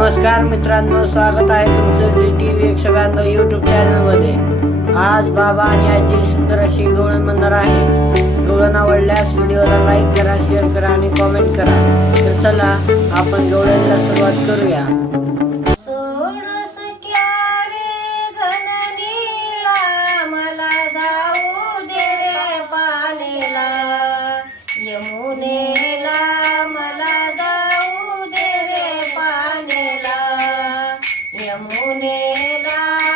नमस्कार मित्रांनो स्वागत आहे तुमचं जी टी व्ही एकशे ब्याण्णव चॅनलमध्ये आज बाबा आणि आजी सुंदर अशी गवळण म्हणणार आहे. गवळण आवडल्यास व्हिडिओला लाईक करा शेअर करा आणि कॉमेंट करा. तर चला आपण गवळणला सुरुवात करूया. मला जाऊ दे মেলা